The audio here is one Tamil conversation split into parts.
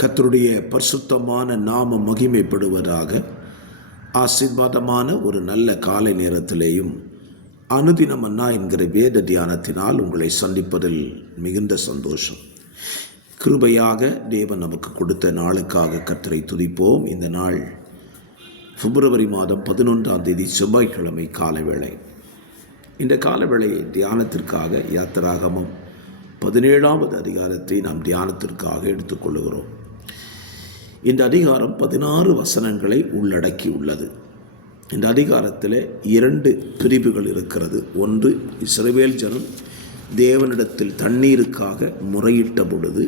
கர்த்தருடைய பரிசுத்தமான நாம மகிமைப்படுவதாக. ஆசீர்வாதமான ஒரு நல்ல காலை நேரத்திலேயும் அனுதினம் அண்ணா என்கிற வேத தியானத்தினால் உங்களை சந்திப்பதில் மிகுந்த சந்தோஷம். கிருபையாக தேவன் நமக்கு கொடுத்த நாளுக்காக கர்த்தரை துதிப்போம். இந்த நாள் பிப்ரவரி மாதம் 11ஆம் தேதி செவ்வாய்க்கிழமை காலவேளை. இந்த காலவேளை தியானத்திற்காக யாத்திராகமம் 17ஆவது அதிகாரத்தை நாம் தியானத்திற்காக எடுத்துக்கொள்கிறோம். இந்த அதிகாரம் 16 வசனங்களை உள்ளடக்கி உள்ளது. இந்த அதிகாரத்தில் 2 பிரிவுகள் இருக்கிறது. ஒன்று, இஸ்ரவேல் ஜனம் தேவனிடத்தில் தண்ணீருக்காக முறையிட்ட பொழுது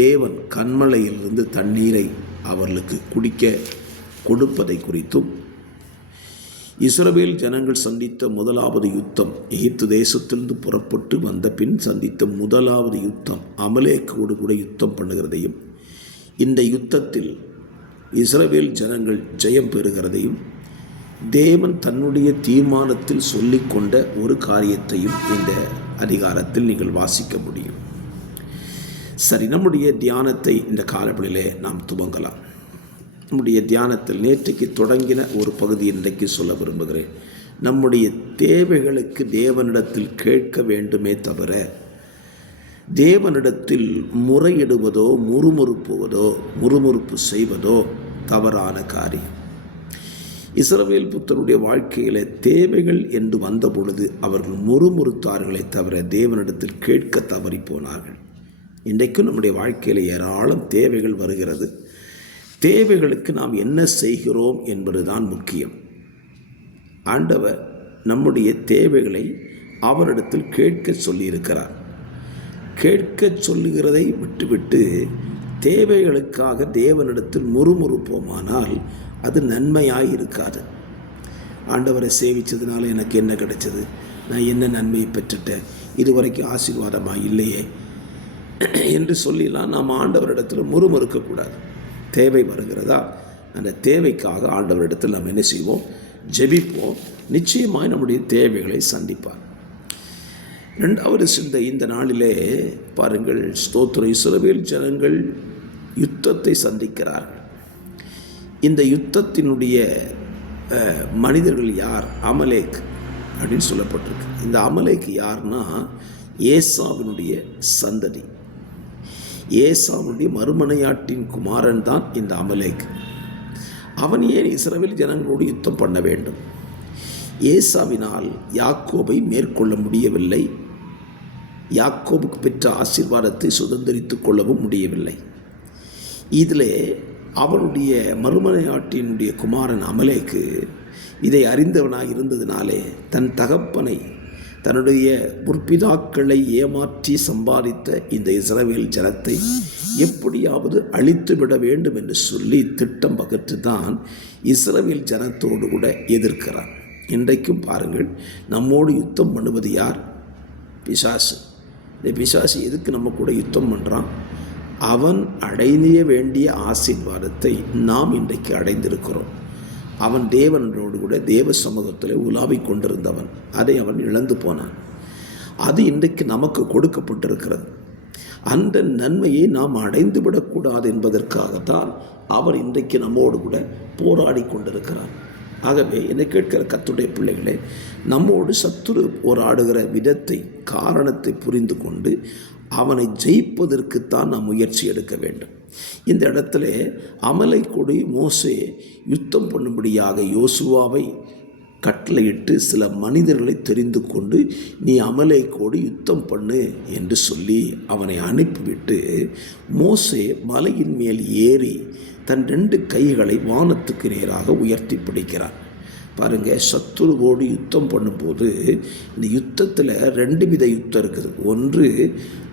தேவன் கன்மலையிலிருந்து தண்ணீரை அவர்களுக்கு குடிக்க கொடுப்பதை குறித்தும், இஸ்ரவேல் ஜனங்கள் சந்தித்த முதலாவது யுத்தம், எகிப்து தேசத்திலிருந்து புறப்பட்டு வந்த பின் சந்தித்த முதலாவது யுத்தம், அமலேக்கோடு கூட யுத்தம் பண்ணுகிறதையும், இந்த யுத்தத்தில் இஸ்ரவேல் ஜனங்கள் ஜெயம் பெறுகிறதையும், தேவன் தன்னுடைய தீர்மானத்தில் சொல்லிக்கொண்ட ஒரு காரியத்தையும் இந்த அதிகாரத்தில் நீங்கள் வாசிக்க முடியும். சரி, நம்முடைய தியானத்தை இந்த காலப்படியிலே நாம் துவங்கலாம். நம்முடைய தியானத்தில் நேற்றைக்கு தொடங்கின ஒரு பகுதி இன்றைக்கு சொல்ல விரும்புகிறேன். நம்முடைய தேவைகளுக்கு தேவனிடத்தில் கேட்க வேண்டுமே தவிர தேவனிடத்தில் முறையிடுவதோ முறுமுறுப்பு செய்வதோ தவறான காரியம். இஸ்ரவேல் புத்தருடைய வாழ்க்கையில் தேவைகள் என்று வந்த பொழுது அவர்கள் முறுமுறுத்தார்களே தவிர தேவனிடத்தில் கேட்க தவறி போனார்கள். இன்றைக்கும் நம்முடைய வாழ்க்கையில் ஏராளம் தேவைகள் வருகிறது. தேவைகளுக்கு நாம் என்ன செய்கிறோம் என்பதுதான் முக்கியம். ஆண்டவர் நம்முடைய தேவைகளை அவரிடத்தில் கேட்க சொல்லியிருக்கிறார். கேட்க சொல்லுகிறதை விட்டுவிட்டு தேவைகளுக்காக தேவனிடத்தில் முறுமுறுப்போமானால் அது நன்மையாக இருக்காது. ஆண்டவரை சேவித்ததுனால எனக்கு என்ன கிடைச்சது, நான் என்ன நன்மையை பெற்றுட்டேன், இதுவரைக்கும் ஆசீர்வாதமாக இல்லையே என்று சொல்லிலாம் நாம் ஆண்டவரிடத்தில் முறுமுறுக்கக்கூடாது. தேவை வருகிறதா, அந்த தேவைக்காக ஆண்டவரிடத்தில் நாம் என்ன செய்வோம், ஜெபிப்போம். நிச்சயமாய் நம்முடைய தேவைகளை சந்திப்பார். 2வது சிந்தை இந்த நாளிலே பாருங்கள், ஸ்தோத்திரம், இஸ்ரவேல் ஜனங்கள் யுத்தத்தை சந்திக்கிறார்கள். இந்த யுத்தத்தினுடைய மனிதர்கள் யார்? அமலேக் அப்படின்னு சொல்லப்பட்டிருக்கு. இந்த அமலேக் யார்னா ஏசாவினுடைய சந்ததி. ஏசாவுடைய மறுமனையாட்டின் குமாரன் தான் இந்த அமலேக். அவன் ஏன் இஸ்ரவேல் ஜனங்களோடு யுத்தம் பண்ண வேண்டும்? ஏசாவினால் யாக்கோபை மேற்கொள்ள முடியவில்லை. யாக்கோபுக்கு பெற்ற ஆசீர்வாதத்தை சுதந்திரித்துக் கொள்ளவும் முடியவில்லை. இதில் அவனுடைய மறுமனையாட்டினுடைய குமாரன் அமலேக்கு இதை அறிந்தவனாக இருந்ததினாலே தன் தகப்பனை, தன்னுடைய முற்பிதாக்களை ஏமாற்றி சம்பாதித்த இந்த இஸ்ரவேல் ஜனத்தை எப்படியாவது அழித்துவிட வேண்டும் என்று சொல்லி திட்டம் வகுத்து தான் இஸ்ரவேல் ஜனத்தோடு கூட எதிர்க்கிறான். இன்றைக்கும் பாருங்கள், நம்மோடு யுத்தம் பண்ணுவது யார்? பிசாசு. இந்த பிசாசு எதுக்கு நம்ம கூட யுத்தம் பண்ணுறான்? அவன் அடைய வேண்டிய ஆசீர்வாதத்தை நாம் இன்றைக்கு அடைந்திருக்கிறோம். அவன் தேவனோடு கூட தேவ சமூகத்தில் உலாவிக் கொண்டிருந்தவன், அதை அவன் இழந்து போனான். அது இன்றைக்கு நமக்கு கொடுக்கப்பட்டிருக்கிறது. அந்த நன்மையை நாம் அடைந்து விடக்கூடாது என்பதற்காகத்தான் அவர் இன்றைக்கு நம்மோடு கூட போராடி கொண்டிருக்கிறார். ஆகவே என்னை கேட்கிற கர்த்தருடைய பிள்ளைகளே, நம்மோடு சத்துரு போராடுகிற விதத்தை, காரணத்தை புரிந்து கொண்டு அவனை ஜெயிப்பதற்குத்தான் நாம் முயற்சி எடுக்க வேண்டும். இந்த இடத்துல அமலேக்கோடு மோசே யுத்தம் பண்ணும்படியாக யோசுவாவை கட்டளையிட்டு சில மனிதர்களை தெரிந்து கொண்டு, நீ அமலேக்கோடு யுத்தம் பண்ணு என்று சொல்லி அவனை அனுப்பிவிட்டு, மோசே மலையின் மேல் ஏறி தன் 2 கைகளை வானத்துக்கு நேராக உயர்த்தி பிடிக்கிறார். பாருங்கள், சத்துருவோடு யுத்தம் பண்ணும்போது இந்த யுத்தத்தில் 2 வித யுத்தம் இருக்குது. ஒன்று,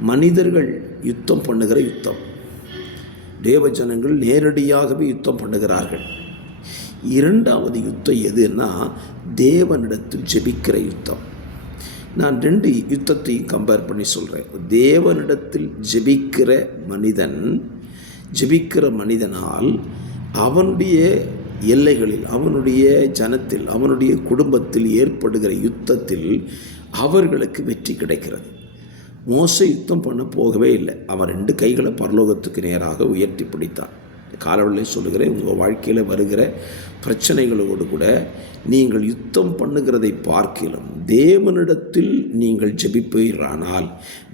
மனிதர்கள் யுத்தம் பண்ணுகிற யுத்தம். தேவஜனங்கள் நேரடியாகவே யுத்தம் பண்ணுகிறார்கள். 2வது யுத்தம் எதுன்னா தேவனிடத்தில் ஜெபிக்கிற யுத்தம். நான் 2 யுத்தத்தையும் கம்பேர் பண்ணி சொல்கிறேன். தேவனிடத்தில் ஜெபிக்கிற மனிதனால் அவனுடைய எல்லைகளில், அவனுடைய ஜனத்தில், அவனுடைய குடும்பத்தில் ஏற்படுகிற யுத்தத்தில் அவர்களுக்கு வெற்றி கிடைக்கிறது. மோசே யுத்தம் பண்ண போகவே இல்லை. அவன் 2 கைகளை பரலோகத்துக்கு நேராக உயர்த்தி பிடித்தான். காலவழியில் சொல்லுகிறேன், உங்கள் வாழ்க்கையில் வருகிற பிரச்சனைகளோடு கூட நீங்கள் யுத்தம் பண்ணுகிறதை பார்க்கிலும் தேவனிடத்தில் நீங்கள் ஜெபிப்பீர்களானால்,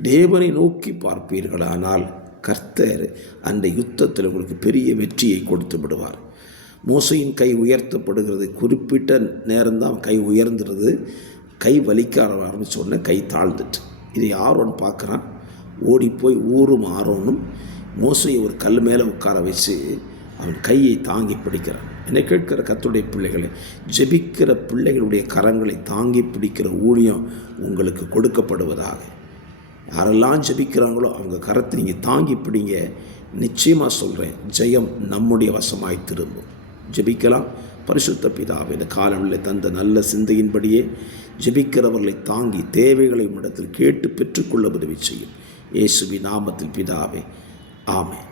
தேவனை நோக்கி பார்ப்பீர்களானால், கர்த்தர் அந்த யுத்தத்தில் உங்களுக்கு பெரிய வெற்றியை கொடுத்து விடுவார். மோசையின் கை உயர்த்தப்படுகிறது, குறிப்பிட்ட நேரம்தான் கை உயர்ந்துடுது. கை வலிக்க ஆரம்பிச்ச உடனே கை தாழ்ந்துட்டு. இதை ஆரோன் பார்க்குறான். ஓடி போய் ஊரும் ஆரோனும் மோசையை ஒரு கல் மேலே உட்கார வச்சு அவன் கையை தாங்கி பிடிக்கிறான். என்னை கேட்கிற கர்த்தருடைய பிள்ளைகளை, ஜெபிக்கிற பிள்ளைகளுடைய கரங்களை தாங்கி பிடிக்கிற ஊழியம் உங்களுக்கு கொடுக்கப்படுவதாக. யாரெல்லாம் ஜெபிக்கிறாங்களோ அவங்க கரத்தை நீங்கள் தாங்கி பிடிங்க. நிச்சயமாக சொல்கிறேன், ஜெயம் நம்முடைய வசமாய் திரும்பும். ஜெபிக்கலாம். பரிசுத்த பிதாவே, இந்த காலங்களில் தந்த நல்ல சிந்தையின்படியே ஜெபிக்கிறவர்களை தாங்கி தேவைகளை இடத்தில் கேட்டு பெற்றுக்கொள்ள உதவி செய்யும். இயேசுவின் நாமத்தில் பிதாவே, ஆமென்.